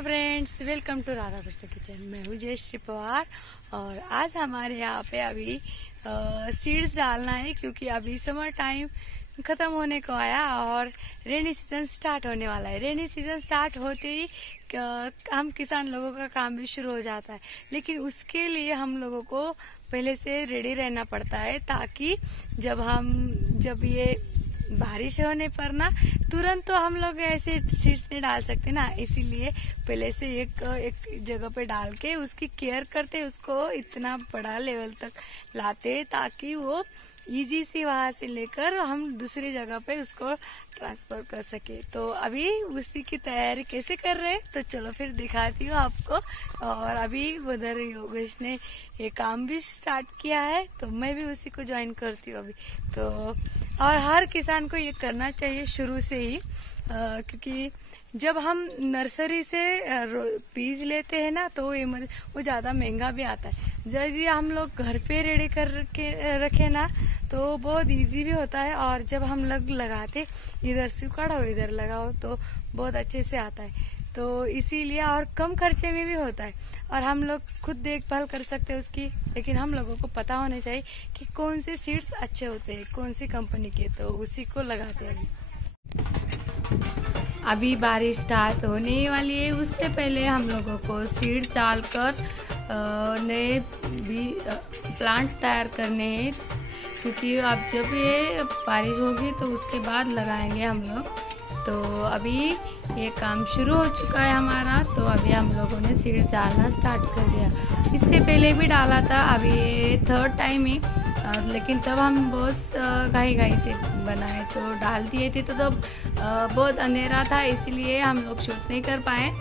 नमस्कार friends, welcome to Radha Krishna kitchen. मैं हूँ जयश्री पवार और आज हमारे यहाँ पे अभी सीड्स डालना है क्योंकि अभी समर टाइम खत्म होने को आया और रेनी सीजन स्टार्ट होने वाला है। रेनी सीजन स्टार्ट होते ही हम किसान लोगों का काम भी शुरू हो जाता है, लेकिन उसके लिए हम लोगों को पहले से रेडी रहना पड़ता है ताकि जब ये बारिश होने पर ना तुरंत तो हम लोग ऐसे सीड्स नहीं डाल सकते ना, इसीलिए पहले से एक जगह पे डाल के उसकी केयर करते, उसको इतना बड़ा लेवल तक लाते ताकि वो इजी से वहां से लेकर हम दूसरी जगह पे उसको ट्रांसफर कर सके। तो अभी उसी की तैयारी कैसे कर रहे हैं तो चलो फिर दिखाती हूँ आपको। और अभी उधर योगेश ने ये काम भी स्टार्ट किया है तो मैं भी उसी को ज्वाइन करती हूँ अभी तो। और हर किसान को ये करना चाहिए शुरू से ही, क्योंकि जब हम नर्सरी से बीज लेते हैं ना तो वो ज्यादा महंगा भी आता है। यदि हम लोग घर पे रेडी करके रखे ना तो बहुत इजी भी होता है, और जब हम लोग लगाते इधर से उखाड़ो इधर लगाओ तो बहुत अच्छे से आता है। तो इसीलिए और कम खर्चे में भी होता है और हम लोग खुद देखभाल कर सकते हैं उसकी। लेकिन हम लोगों को पता होना चाहिए कि कौन से सीड्स अच्छे होते हैं, कौन सी कंपनी के, तो उसी को लगाते हैं। अभी बारिश स्टार्ट होने वाली है, उससे पहले हम लोगों को सीड्स डालकर नए भी प्लांट तैयार करने हैं, क्योंकि अब जब ये बारिश होगी तो उसके बाद लगाएंगे हम लोग। तो अभी ये काम शुरू हो चुका है हमारा, तो अभी हम लोगों ने सीड्स डालना स्टार्ट कर दिया। इससे पहले भी डाला था, अभी ये थर्ड टाइम है, लेकिन तब हम बहुत घाई से बनाए तो डाल दिए थे। तो तब बहुत अंधेरा था, इसीलिए हम लोग शूट नहीं कर पाए,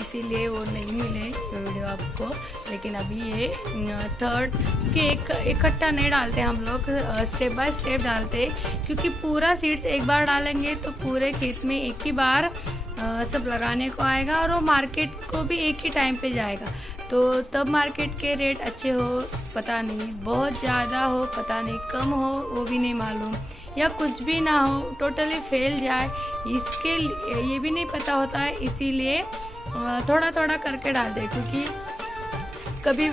इसीलिए वो नहीं मिले वीडियो आपको। लेकिन अभी ये थर्ड के इकट्ठा नहीं डालते हम लोग, स्टेप बाय स्टेप डालते, क्योंकि पूरा सीड्स एक बार डालेंगे तो पूरे खेत में एक ही बार सब लगाने को आएगा और वो मार्केट को भी एक ही टाइम पे जाएगा। तो तब मार्केट के रेट अच्छे हो पता नहीं, बहुत ज़्यादा हो पता नहीं, कम हो वो भी नहीं मालूम, या कुछ भी ना हो टोटली फेल जाए इसके ये भी नहीं पता होता है। इसीलिए थोड़ा थोड़ा करके डालते हैं, क्योंकि कभी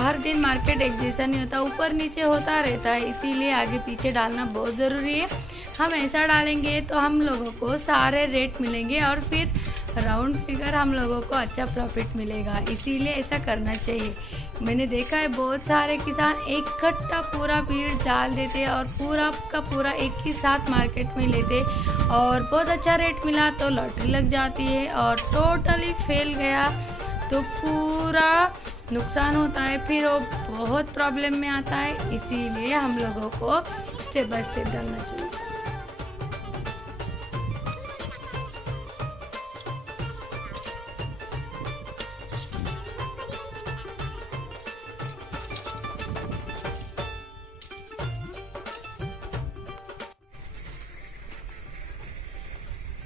हर दिन मार्केट एक जैसा नहीं होता, ऊपर नीचे होता रहता है, इसीलिए आगे पीछे डालना बहुत ज़रूरी है। हम ऐसा डालेंगे तो हम लोगों को सारे रेट मिलेंगे और फिर राउंड फिगर हम लोगों को अच्छा प्रॉफिट मिलेगा, इसीलिए ऐसा करना चाहिए। मैंने देखा है बहुत सारे किसान इकट्ठा पूरा बीज डाल देते और पूरा का पूरा एक ही साथ मार्केट में लेते और बहुत अच्छा रेट मिला तो लॉटरी लग जाती है और टोटली फेल गया तो पूरा नुकसान होता है, फिर वो बहुत प्रॉब्लम में आता है। इसीलिए हम लोगों को स्टेप बाय स्टेप डालना चाहिए।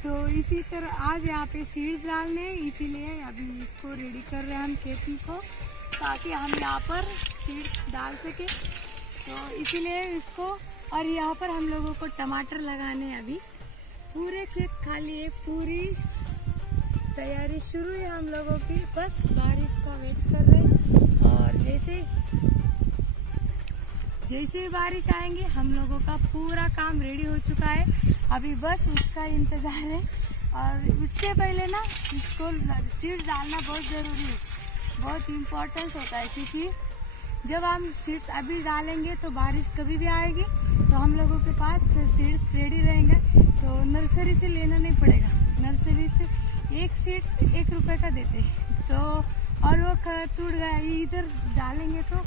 तो इसी तरह आज यहाँ पे सीड्स डालने, इसीलिए अभी इसको रेडी कर रहे हैं हम खेती को, ताकि हम यहाँ पर सीड्स डाल सके। तो इसीलिए इसको, और यहाँ पर हम लोगों को टमाटर लगाने, अभी पूरे खेत खाली है, पूरी तैयारी शुरू है हम लोगों की, बस बारिश का वेट कर रहे हैं। और जैसे बारिश आएंगे हम लोगों का पूरा काम रेडी हो चुका है, अभी बस उसका इंतजार है। और उससे पहले ना इसको सीड्स डालना बहुत ज़रूरी है, बहुत इम्पोर्टेंस होता है, क्योंकि जब हम सीड्स अभी डालेंगे तो बारिश कभी भी आएगी तो हम लोगों के पास सीड्स रेडी रहेंगे, तो नर्सरी से लेना नहीं पड़ेगा। नर्सरी से एक सीड्स 1 रुपये का देते हैं, तो और वो टूट गया, इधर डालेंगे तो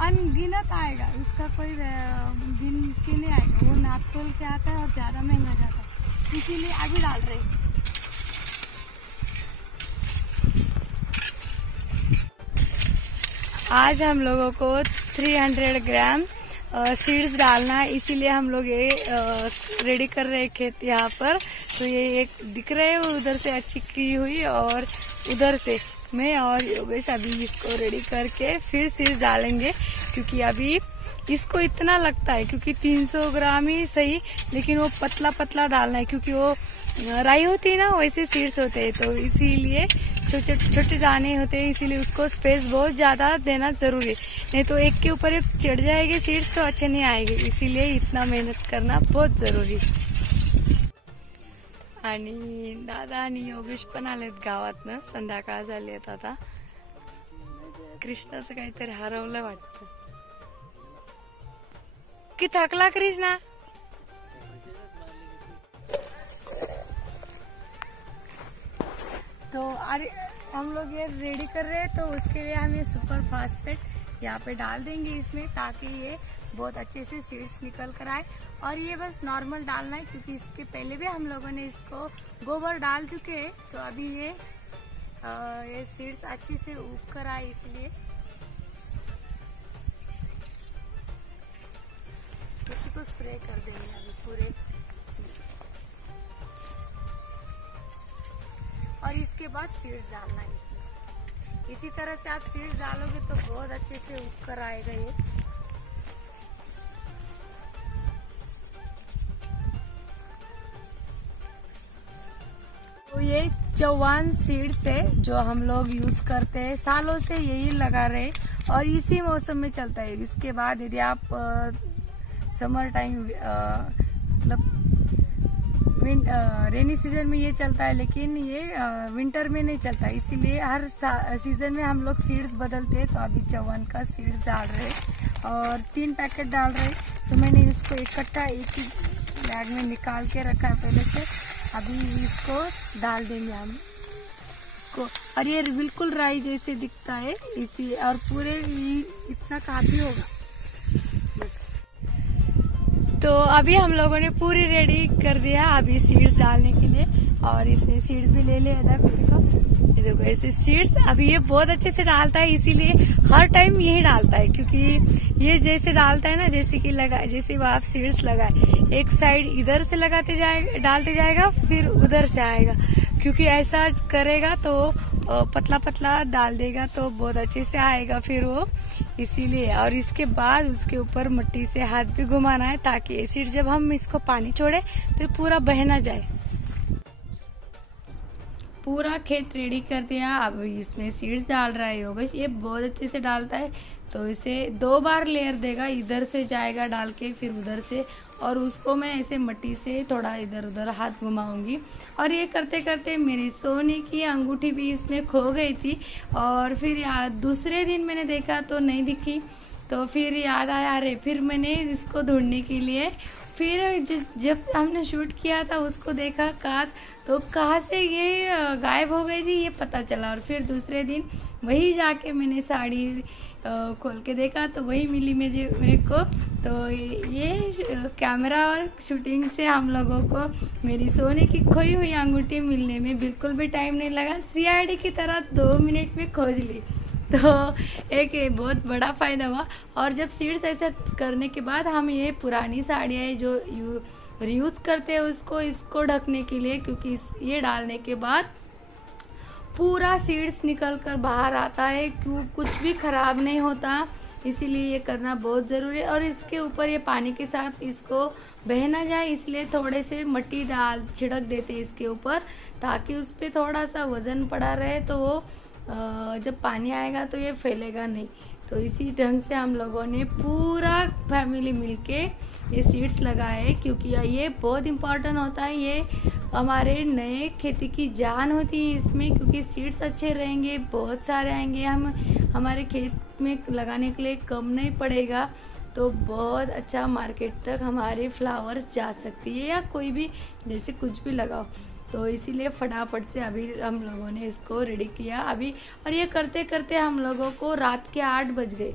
अनगिनत आएगा, उसका कोई गिन के नहीं आएगा, वो नाप तोल के आता है और ज़्यादा महंगा जाता है, इसीलिए अभी डाल रहे हैं। आज हम लोगों को 300 ग्राम सीड्स डालना है, इसीलिए हम लोग ये रेडी कर रहे हैं खेत यहाँ पर। तो ये एक दिख रहे है उधर से अच्छी की हुई, और उधर से मैं और योगेश अभी इसको रेडी करके फिर सीड्स डालेंगे, क्योंकि अभी इसको इतना लगता है, क्योंकि 300 ग्राम ही सही, लेकिन वो पतला पतला डालना है, क्योंकि वो राई होती है ना, वैसे सीड्स होते हैं, तो इसीलिए छोटे छोटे दाने होते हैं, इसीलिए उसको स्पेस बहुत ज्यादा देना जरूरी है। नहीं तो एक के ऊपर एक चढ़ जाएगी सीड्स तो अच्छे नहीं आएंगे, इसीलिए इतना मेहनत करना बहुत जरूरी है। आणि दादा आणि योगेश पण आलेत गावातनं, संध्याकाळ झाली आता। कृष्णाचं काहीतरी हरवलं वाटतं की थकला कृष्णा। तो अरे हम लोग ये रेडी कर रहे हैं, तो उसके लिए हम ये सुपर फास्फेट यहाँ पे डाल देंगे इसमें, ताकि ये बहुत अच्छे से सीड्स निकल कर आए। और ये बस नॉर्मल डालना है, क्योंकि इसके पहले भी हम लोगों ने इसको गोबर डाल चुके हैं, तो अभी ये सीड्स अच्छे से उग कर आए, इसलिए इसी को स्प्रे कर देंगे अभी पूरे। और इसके बाद सीड्स डालना है इसमें। इसी तरह से आप सीड्स डालोगे तो बहुत अच्छे से उग कर आएगा ये। तो ये चौवान सीड्स है जो हम लोग यूज करते हैं, सालों से यही लगा रहे और इसी मौसम में चलता है। इसके बाद यदि आप समर टाइम मतलब रेनी सीजन में ये चलता है, लेकिन ये विंटर में नहीं चलता, इसीलिए हर सीजन में हम लोग सीड्स बदलते हैं। तो अभी चौवन का सीड्स डाल रहे और 3 पैकेट डाल रहे, तो मैंने इसको इकट्ठा एक ही बैग में निकाल के रखा है पहले से। अभी इसको डाल देंगे हम इसको, और ये बिल्कुल राई जैसे दिखता है इसी, और पूरे इतना काफी होगा बस। तो अभी हम लोगों ने पूरी रेडी कर दिया अभी सीड्स डालने के लिए, और इसने सीड्स भी ले लिया। देखो ये देखो ऐसे सीड्स। अभी ये बहुत अच्छे से डालता है, इसीलिए हर टाइम यही डालता है, क्योंकि ये जैसे डालता है ना, जैसे कि जैसे आप सीड्स लगाए, एक साइड इधर से डालते जाएगा, फिर उधर से आएगा, क्योंकि ऐसा करेगा तो पतला पतला डाल देगा तो बहुत अच्छे से आएगा फिर वो, इसीलिए। और इसके बाद उसके ऊपर मिट्टी से हाथ भी घुमाना है, ताकि एसिड जब हम इसको पानी छोड़े तो ये पूरा बह ना जाए। पूरा खेत रेडी कर दिया, अब इसमें सीड्स डाल रहा है योगेश। ये बहुत अच्छे से डालता है, तो इसे 2 बार लेयर देगा, इधर से जाएगा डाल के फिर उधर से, और उसको मैं ऐसे मिट्टी से थोड़ा इधर उधर हाथ घुमाऊंगी। और ये करते करते मेरी सोने की अंगूठी भी इसमें खो गई थी, और फिर दूसरे दिन मैंने देखा तो नहीं दिखी, तो फिर याद आया, अरे फिर मैंने इसको ढूंढने के लिए फिर जब हमने शूट किया था उसको देखा तो कहाँ से ये गायब हो गई थी ये पता चला। और फिर दूसरे दिन वही जाके मैंने साड़ी खोल के देखा तो वही मिली मेरे को। तो ये कैमरा और शूटिंग से हम लोगों को मेरी सोने की खोई हुई अंगूठी मिलने में बिल्कुल भी टाइम नहीं लगा, CID की तरह 2 मिनट में खोज ली। तो एक बहुत बड़ा फ़ायदा हुआ। और जब सीड्स ऐसा करने के बाद हम ये पुरानी साड़ियाँ जो रीयूज़ करते हैं इसको ढकने के लिए, क्योंकि ये डालने के बाद पूरा सीड्स निकल कर बाहर आता है, क्यों कुछ भी ख़राब नहीं होता, इसीलिए ये करना बहुत ज़रूरी है। और इसके ऊपर ये पानी के साथ इसको बह ना जाए, इसलिए थोड़े से मिट्टी छिड़क देते हैं इसके ऊपर, ताकि उस पर थोड़ा सा वज़न पड़ा रहे, तो वो जब पानी आएगा तो ये फैलेगा नहीं। तो इसी ढंग से हम लोगों ने पूरा फैमिली मिलके ये सीड्स लगाए, क्योंकि ये बहुत इम्पोर्टेंट होता है। ये हमारे नए खेती की जान होती है इसमें, क्योंकि सीड्स अच्छे रहेंगे, बहुत सारे आएंगे, हम हमारे खेत में लगाने के लिए कम नहीं पड़ेगा, तो बहुत अच्छा मार्केट तक हमारे फ्लावर्स जा सकती है, या कोई भी जैसे कुछ भी लगाओ। तो इसीलिए फटाफट से अभी हम लोगों ने इसको रेडी किया अभी। और ये करते करते हम लोगों को रात के 8 बज गए,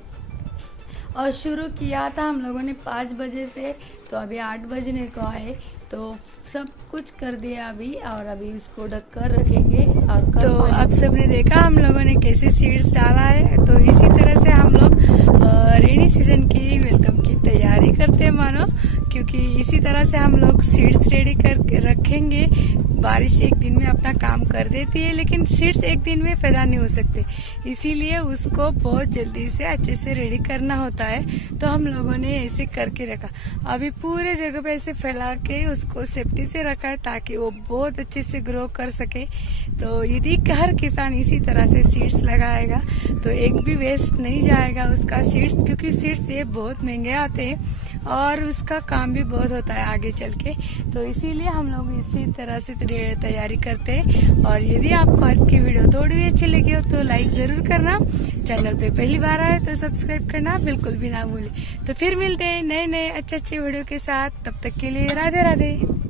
और शुरू किया था हम लोगों ने 5 बजे से, तो अभी 8 बजने को आए, तो सब कुछ कर दिया अभी। और अभी उसको ढक कर रखेंगे। और तो अब सबने देखा हम लोगों ने कैसे सीड्स डाला है। तो इसी तरह से हम लोग रेनी सीजन की वेलकम की तैयारी करते हैं मानो, क्योंकि इसी तरह से हम लोग सीड्स रेडी कर रखेंगे। बारिश एक दिन में अपना काम कर देती है, लेकिन सीड्स एक दिन में पैदा नहीं हो सकते, इसीलिए उसको बहुत जल्दी से अच्छे से रेडी करना होता है। तो हम लोगों ने ऐसे करके रखा, अभी पूरे जगह पे ऐसे फैला के उसको सेफ्टी से रखा है ताकि वो बहुत अच्छे से ग्रो कर सके। तो यदि हर किसान इसी तरह से सीड्स लगाएगा तो एक भी वेस्ट नहीं जाएगा उसका सीड्स, क्योंकि सीड्स ये बहुत महंगे आते हैं और उसका काम भी बहुत होता है आगे चल के। तो इसीलिए हम लोग इसी तरह से तैयारी करते हैं। और यदि आपको आज की वीडियो थोड़ी भी अच्छी लगी हो तो लाइक जरूर करना, चैनल पे पहली बार आए तो सब्सक्राइब करना बिल्कुल भी ना भूलें। तो फिर मिलते हैं नए अच्छे वीडियो के साथ, तब तक के लिए राधे राधे।